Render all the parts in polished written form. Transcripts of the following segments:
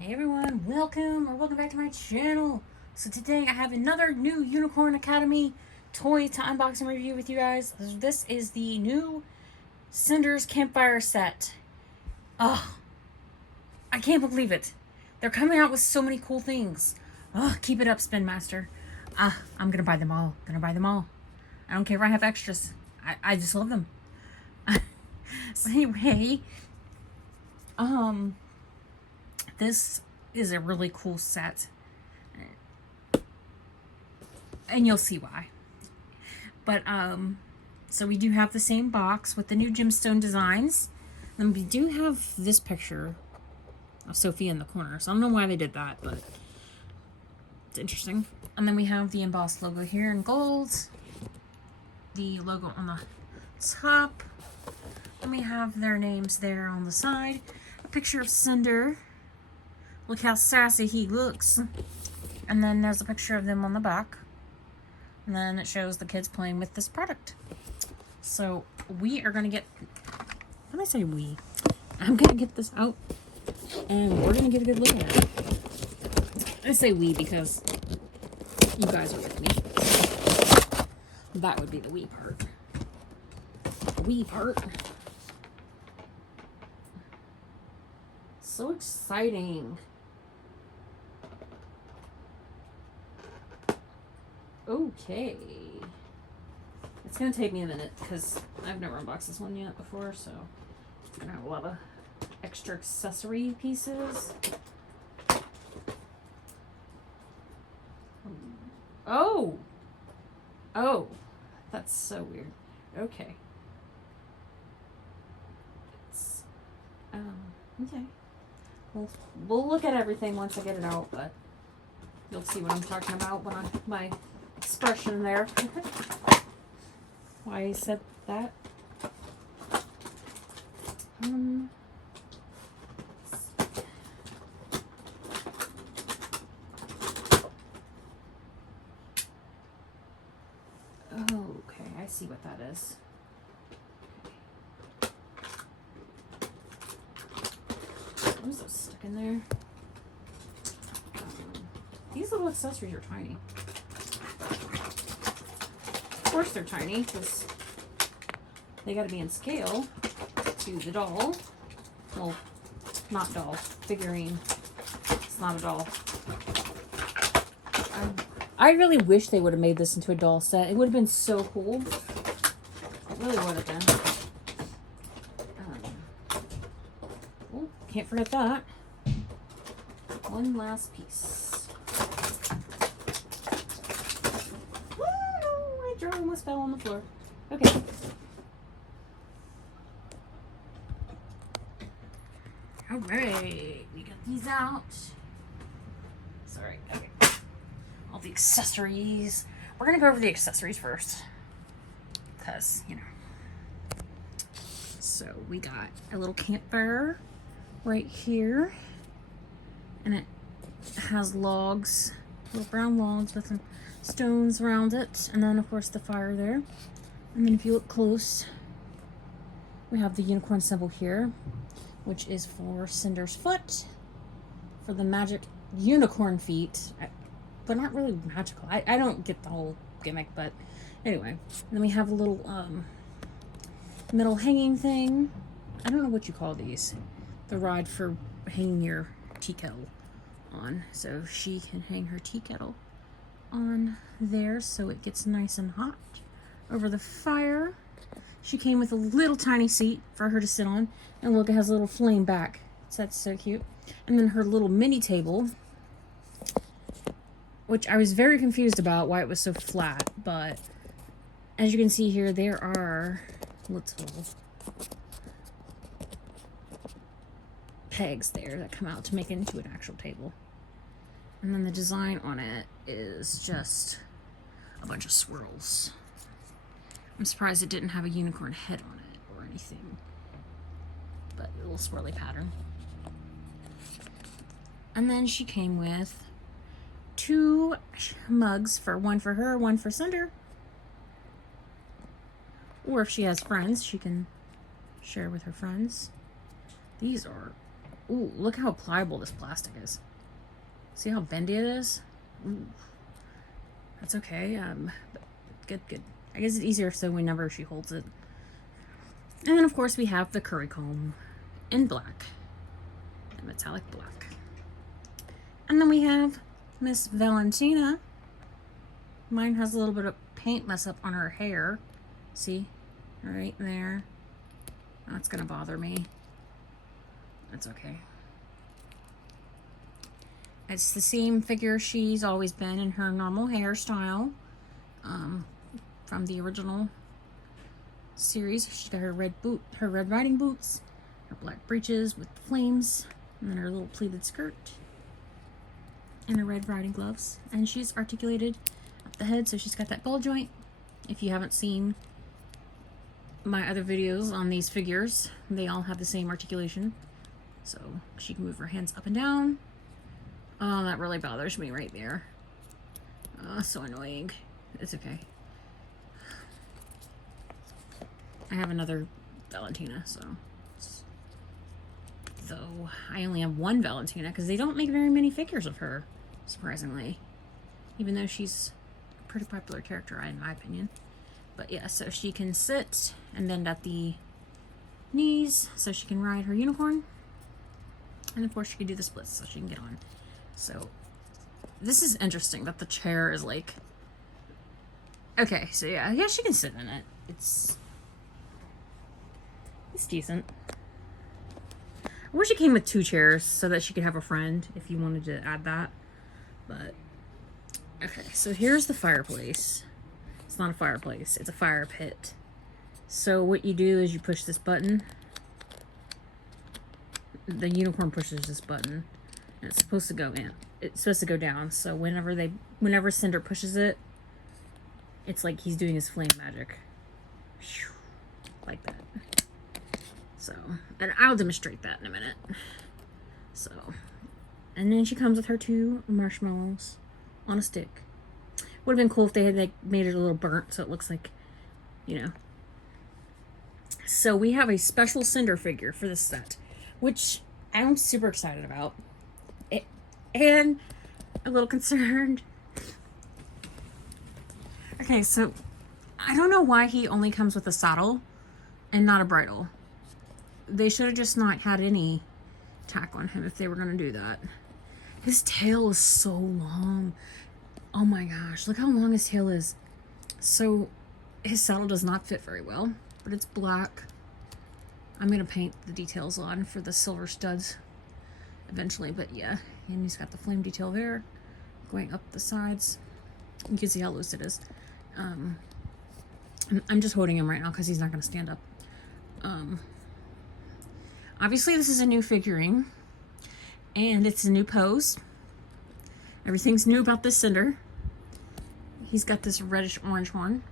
Hey everyone, welcome back to my channel. So today I have another new Unicorn Academy toy to unbox and review with you guys. This is the new Cinder's Campfire set. Oh, I can't believe it. They're coming out with so many cool things. Oh, keep it up, Spin Master. I'm gonna buy them all. I don't care if I have extras. I just love them. So anyway, this is a really cool set, and you'll see why. But so we do have the same box with the new gemstone designs. Then we do have this picture of Sophie in the corner, so I don't know why they did that, but it's interesting. And then we have the embossed logo here in gold, the logo on the top, and we have their names there on the side. A picture of Cinder. Look how sassy he looks. And then there's a picture of them on the back. And then it shows the kids playing with this product. So we are going to get... When I say we, I'm going to get this out. And we're going to get a good look at it. I say we because you guys are with me. That would be the we part. The we part. So exciting. Okay. It's going to take me a minute because I've never unboxed this one yet before, so it's going to have a lot of extra accessory pieces. Oh! Oh! That's so weird. Okay. It's, okay. We'll look at everything once I get it out, but you'll see what I'm talking about when my expression there. Why I said that. Okay, I see what that is. What was those stuck in there? These little accessories are tiny. Of course they're tiny because they got to be in scale to the doll. Well, not doll, figurine. It's not a doll. I really wish they would have made this into a doll set. It would have been so cool. It really would have been. Oh, can't forget that. One last piece. My jar almost fell on the floor. Okay. Alright, we got these out. Sorry, okay. All the accessories. We're gonna go over the accessories first. Because, you know. So we got a little campfire right here. And it has logs, little brown logs with some stones around it. And then, of course, the fire there. And then if you look close, we have the unicorn symbol here, which is for Cinder's foot, for the magic unicorn feet. But not really magical. I don't get the whole gimmick, but anyway. And then we have a little metal hanging thing. I don't know what you call these. The rod for hanging your tea kettle on. So she can hang her tea kettle on there so it gets nice and hot over the fire. She came with a little tiny seat for her to sit on. And look, it has a little flame back. So that's so cute. And then her little mini table, which I was very confused about why it was so flat, but as you can see here, there are little pegs there that come out to make it into an actual table. And then the design on it is just a bunch of swirls. I'm surprised it didn't have a unicorn head on it or anything, but a little swirly pattern. And then she came with 2 mugs, one for her, one for Cinder. Or if she has friends, she can share with her friends. These are Ooh, look how pliable this plastic is. See how bendy it is? Ooh. That's okay. Good, good. I guess it's easier so whenever she holds it. And then, of course, we have the curry comb in black. In metallic black. And then we have Miss Valentina. Mine has a little bit of paint mess up on her hair. See? Right there. That's gonna bother me. That's okay. It's the same figure she's always been in her normal hairstyle. From the original series. She's got her red riding boots, her black breeches with flames, and then her little pleated skirt, and her red riding gloves. And she's articulated up the head, so she's got that ball joint. If you haven't seen my other videos on these figures, they all have the same articulation. So she can move her hands up and down. Oh, that really bothers me right there. Oh, so annoying. It's okay. I have another Valentina, so. Though I only have one Valentina because they don't make very many figures of her, surprisingly. Even though she's a pretty popular character, in my opinion. But yeah, so she can sit and bend at the knees so she can ride her unicorn. And of course she can do the splits so she can get on. So this is interesting that the chair is like... Okay, so yeah, I guess she can sit in it. It's decent. I wish it came with 2 chairs so that she could have a friend if you wanted to add that. But, okay, so here's the fireplace. It's not a fireplace, it's a fire pit. So what you do is you push this button. The unicorn pushes this button. And it's supposed to go in. It's supposed to go down. So whenever Cinder pushes it, it's like he's doing his flame magic. Like that. So, and I'll demonstrate that in a minute. So, and then she comes with her 2 marshmallows on a stick. Would have been cool if they had like made it a little burnt so it looks like, you know. So we have a special Cinder figure for this set, which I'm super excited about. And a little concerned. Okay, so I don't know why he only comes with a saddle and not a bridle. They should have just not had any tack on him if they were going to do that. His tail is so long. Oh my gosh, look how long his tail is. So his saddle does not fit very well, but it's black. I'm going to paint the details on for the silver studs eventually, but yeah. And he's got the flame detail there going up the sides. You can see how loose it is. I'm just holding him right now because he's not going to stand up. Obviously, this is a new figurine, and it's a new pose. Everything's new about this Cinder. He's got this reddish-orange one.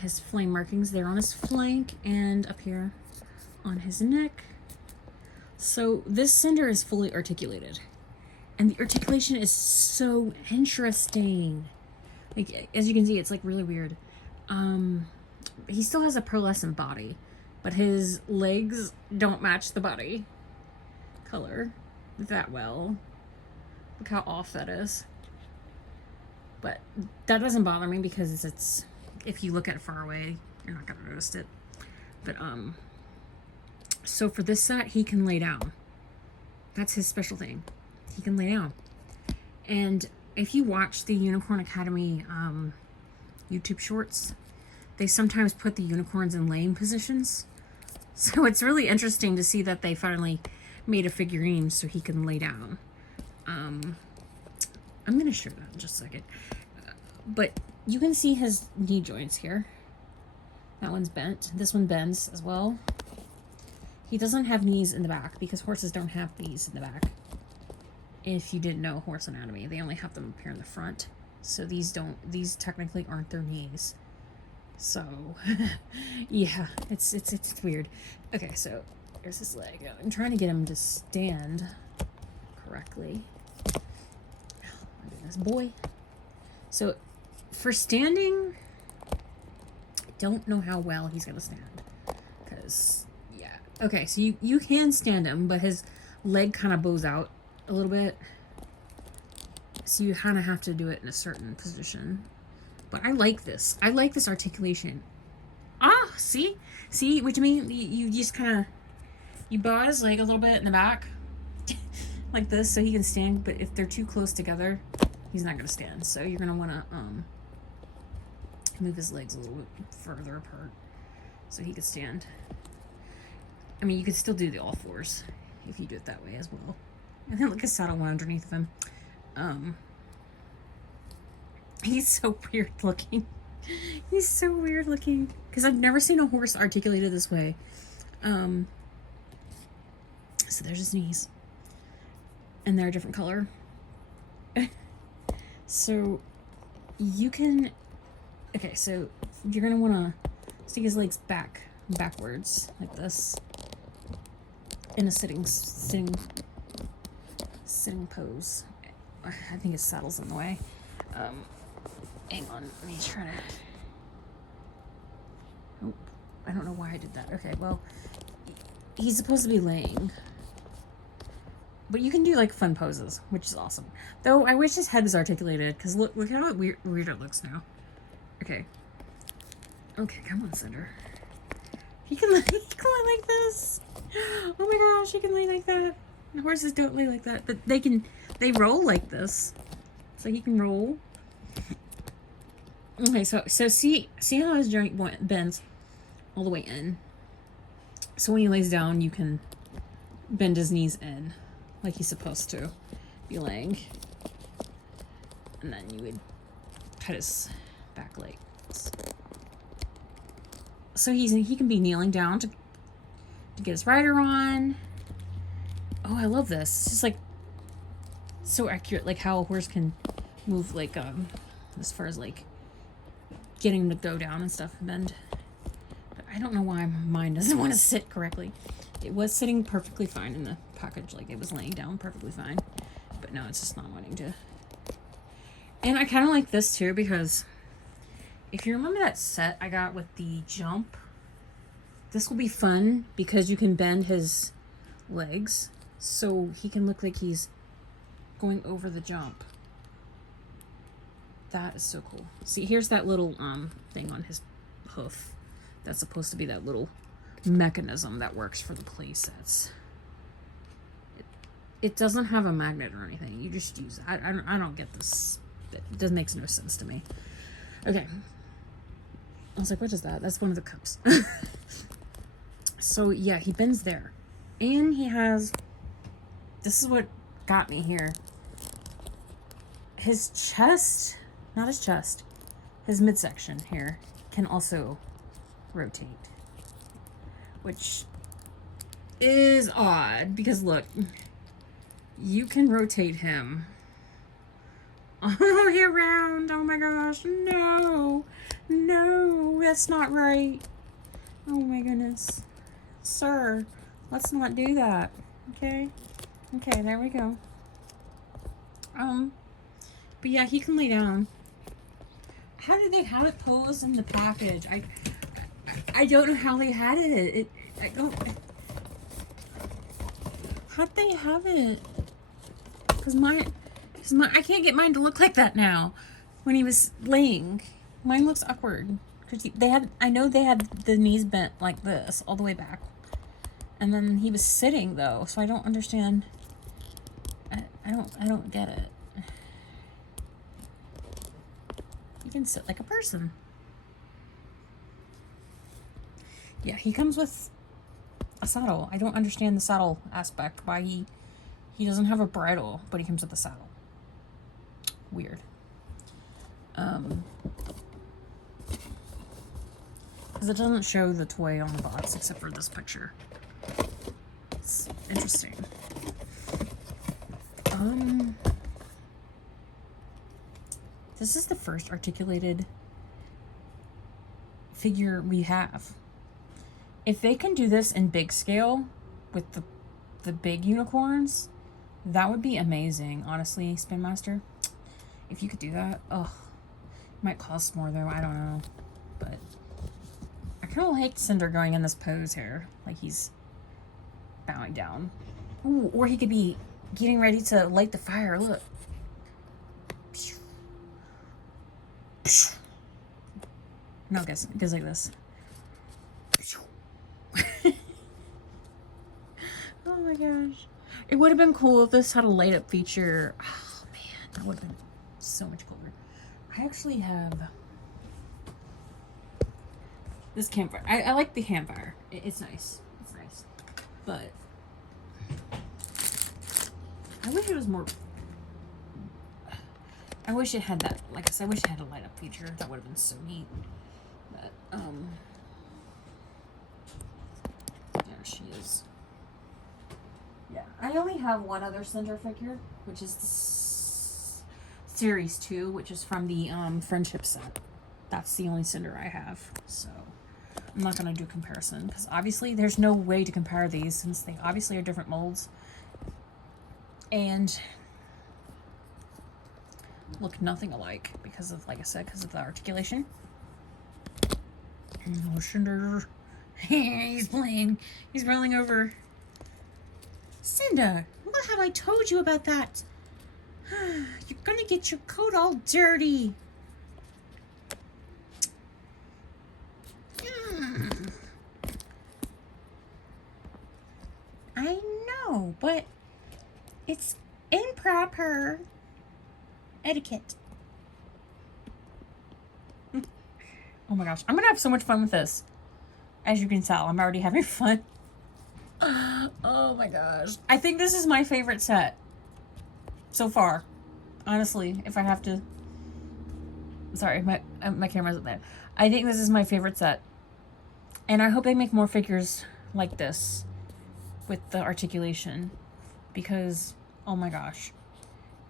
His flame markings there on his flank and up here on his neck. So this Cinder is fully articulated, and the articulation is so interesting. Like, as you can see, it's like really weird. He still has a pearlescent body, but his legs don't match the body color that well. Look how off that is. But that doesn't bother me because it's if you look at it far away, you're not gonna notice it. But so for this set, he can lay down. That's his special thing. He can lay down. And if you watch the Unicorn Academy YouTube shorts, they sometimes put the unicorns in laying positions. So it's really interesting to see that they finally made a figurine so he can lay down. I'm going to show that in just a second. But you can see his knee joints here. That one's bent. This one bends as well. He doesn't have knees in the back because horses don't have knees in the back. If you didn't know horse anatomy, they only have them up here in the front. So these technically aren't their knees. So yeah, it's weird. Okay, so there's his leg. I'm trying to get him to stand correctly. Oh my goodness, boy. So for standing, I don't know how well he's gonna stand. Because yeah, Okay, so you can stand him, but his leg kind of bows out a little bit. So you kind of have to do it in a certain position. But I like this. I like this articulation. Ah, see? See what you mean? You just kind of, you bow his leg a little bit in the back. Like this, so he can stand. But if they're too close together, he's not going to stand. So you're going to want to move his legs a little bit further apart so he could stand. I mean, you could still do the all fours if you do it that way as well. And then look at saddle one underneath of him. He's so weird looking. He's so weird looking because I've never seen a horse articulated this way. So there's his knees, and they're a different color. So you can, okay, so you're gonna want to stick his legs backwards like this in a sitting pose. I think his saddle's in the way. Hang on, let me try to. Oh, I don't know why I did that. Okay, well, he's supposed to be laying, but you can do like fun poses, which is awesome. Though I wish his head was articulated, because look how weird it looks now. Okay, come on, Cinder. He can lay like this. Oh my gosh, he can lay like that. And horses don't lay like that, but they roll like this, so he can roll. Okay, so see how his joint bends all the way in. So when he lays down, you can bend his knees in, like he's supposed to be laying, and then you would cut his back legs. So he can be kneeling down to get his rider on. Oh, I love this. It's just like so accurate, like how a horse can move, like as far as like getting him to go down and stuff and bend. But I don't know why mine doesn't want to sit correctly. It was sitting perfectly fine in the package, like it was laying down perfectly fine, but no, it's just not wanting to. And I kind of like this too, because if you remember that set I got with the jump, this will be fun because you can bend his legs so he can look like he's going over the jump. That is so cool. See, here's that little thing on his hoof. That's supposed to be that little mechanism that works for the play sets. It doesn't have a magnet or anything. You just use it. I don't get this. It doesn't make no sense to me. Okay. I was like, what is that? That's one of the cups. So yeah, he bends there. And he has, this is what got me here. His chest, not his chest, his midsection here can also rotate, which is odd because look, you can rotate him all the way around. Oh my gosh, no, that's not right. Oh my goodness, sir, let's not do that. Okay, there we go. But yeah, he can lay down. How did they have it posed in the package? I don't know how they had it. I don't. How'd they have it? Cause I can't get mine to look like that now. When he was laying, mine looks awkward. Cause I know they had the knees bent like this all the way back, and then he was sitting though, so I don't understand. I don't get it. You can sit like a person. Yeah, he comes with a saddle. I don't understand the saddle aspect. Why he doesn't have a bridle, but he comes with a saddle. Weird. Because it doesn't show the toy on the box except for this picture. It's interesting. This is the first articulated figure we have. If they can do this in big scale with the big unicorns, that would be amazing, honestly, Spin Master. If you could do that, it might cost more though, I don't know. But I kind of like Cinder going in this pose here, like he's bowing down. Ooh, or he could be getting ready to light the fire. Look. No, it goes like this. Oh my gosh. It would have been cool if this had a light up feature. Oh man, that would have been so much cooler. I actually have this campfire. I like the campfire. It's nice. It's nice. But I wish it was more. I wish it had that. Like I said, I wish it had a light up feature. That would have been so neat. But there she is. Yeah, I only have one other Cinder figure, which is the Series 2, which is from the Friendship set. That's the only Cinder I have, so I'm not going to do comparison, because obviously there's no way to compare these, since they obviously are different molds, and look nothing alike, because of, like I said, because of the articulation. Oh, Cinder. He's playing. He's rolling over. Cinder, what have I told you about that? You're gonna get your coat all dirty. I know, but it's improper etiquette. Oh my gosh, I'm gonna have so much fun with this. As you can tell, I'm already having fun. Oh my gosh. I think this is my favorite set so far. Honestly, if I have to... Sorry, my camera's up there. I think this is my favorite set. And I hope they make more figures like this with the articulation. Because, oh my gosh.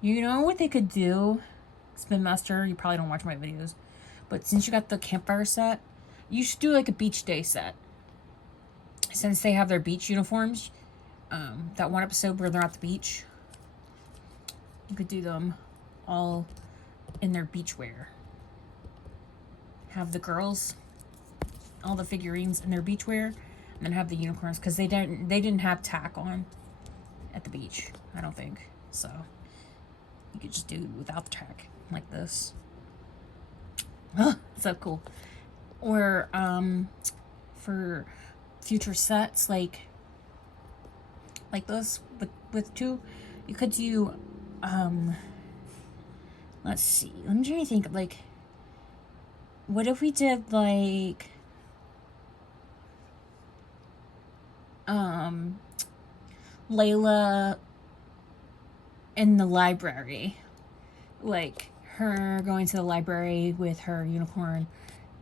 You know what they could do? Spin Master, you probably don't watch my videos. But since you got the Campfire set, you should do like a beach day set. Since they have their beach uniforms, that one episode where they're at the beach, you could do them all in their beach wear. Have the girls, all the figurines in their beach wear, and then have the unicorns, because they didn't have tack on at the beach, I don't think. So you could just do it without the tack, like this. So cool. Or for future sets like this with two, you could do let's see, I'm trying to think, like, what if we did like Layla in the library, like her going to the library with her unicorn,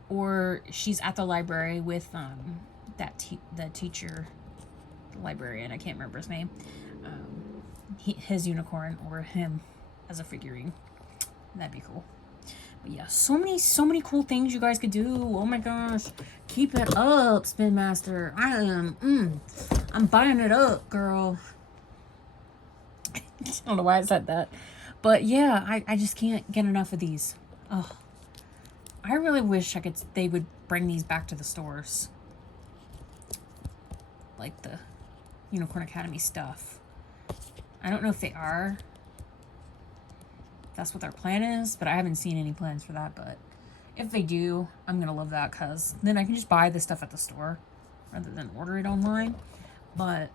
or she's at the library with the teacher, the librarian, I can't remember his name, his unicorn, or him as a figurine. That'd be cool. But yeah, so many cool things you guys could do. Oh my gosh, keep it up, Spin Master. I'm buying it up, girl. I don't know why I said that, but yeah, I just can't get enough of these. Oh, I really wish they would bring these back to the stores, like the Unicorn Academy stuff. I don't know if they are. That's what their plan is, but I haven't seen any plans for that. But if they do, I'm gonna love that, because then I can just buy the stuff at the store rather than order it online. But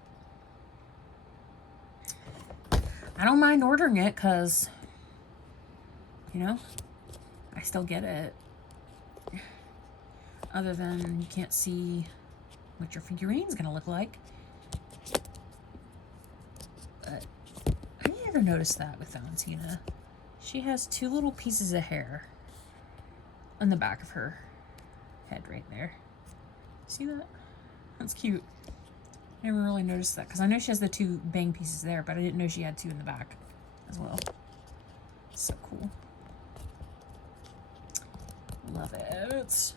I don't mind ordering it, because, you know, I still get it. Other than you can't see what your figurine's gonna look like. But I never noticed that with Valentina. She has two little pieces of hair on the back of her head right there. See that? That's cute. I never really noticed that, because I know she has the two bang pieces there, but I didn't know she had two in the back as well. So cool. Love it.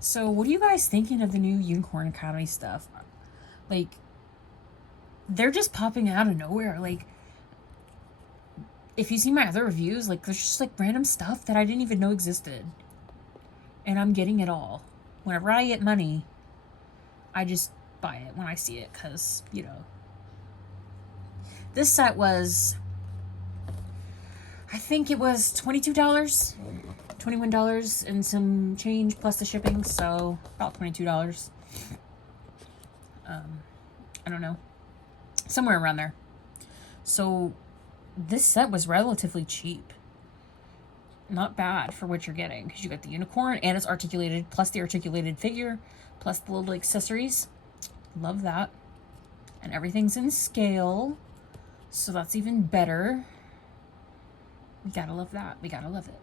So what are you guys thinking of the new Unicorn Academy stuff? Like, they're just popping out of nowhere. Like, if you see my other reviews, like, there's just like random stuff that I didn't even know existed. And I'm getting it all. Whenever I get money, I just buy it when I see it, because, you know, this set was, I think it was $22, $21 and some change plus the shipping, so about $22. I don't know, somewhere around there. So this set was relatively cheap. Not bad for what you're getting, because you got the unicorn and it's articulated, plus the articulated figure, plus the little accessories. Love that. And everything's in scale, so that's even better. We gotta love that. We gotta love it.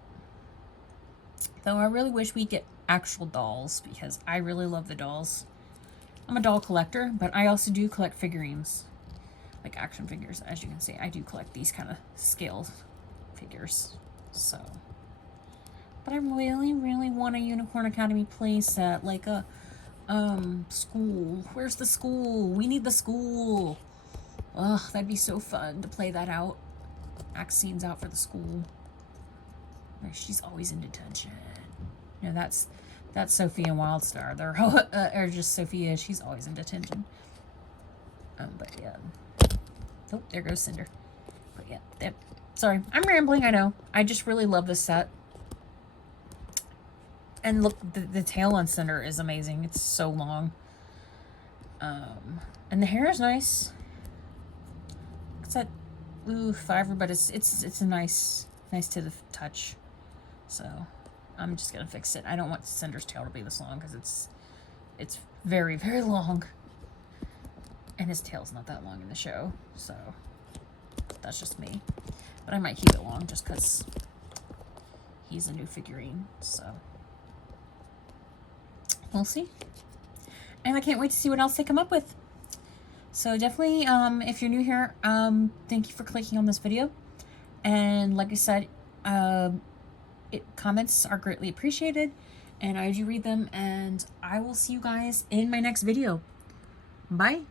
Though I really wish we'd get actual dolls, because I really love the dolls. I'm a doll collector, but I also do collect figurines, like action figures. As you can see, I do collect these kind of scale figures. So, but I really, really want a Unicorn Academy playset, like a school. Where's the school? We need the school. Ugh, that'd be so fun to play that out. Act scenes out for the school. She's always in detention. You know, that's Sophia and Wildstar. They're or just Sophia. She's always in detention. But yeah. Oh, there goes Cinder. But yeah, sorry, I'm rambling. I know. I just really love this set. And look, the tail on Cinder is amazing. It's so long. And the hair is nice. It's that fiber, but it's a nice to the touch. So I'm just gonna fix it. I don't want Cinder's tail to be this long, because it's very, very long. And his tail's not that long in the show, so that's just me. But I might keep it long just because he's a new figurine, so we'll see. And I can't wait to see what else they come up with. So definitely, if you're new here, thank you for clicking on this video. And like I said, comments are greatly appreciated, and I do read them, and I will see you guys in my next video. Bye.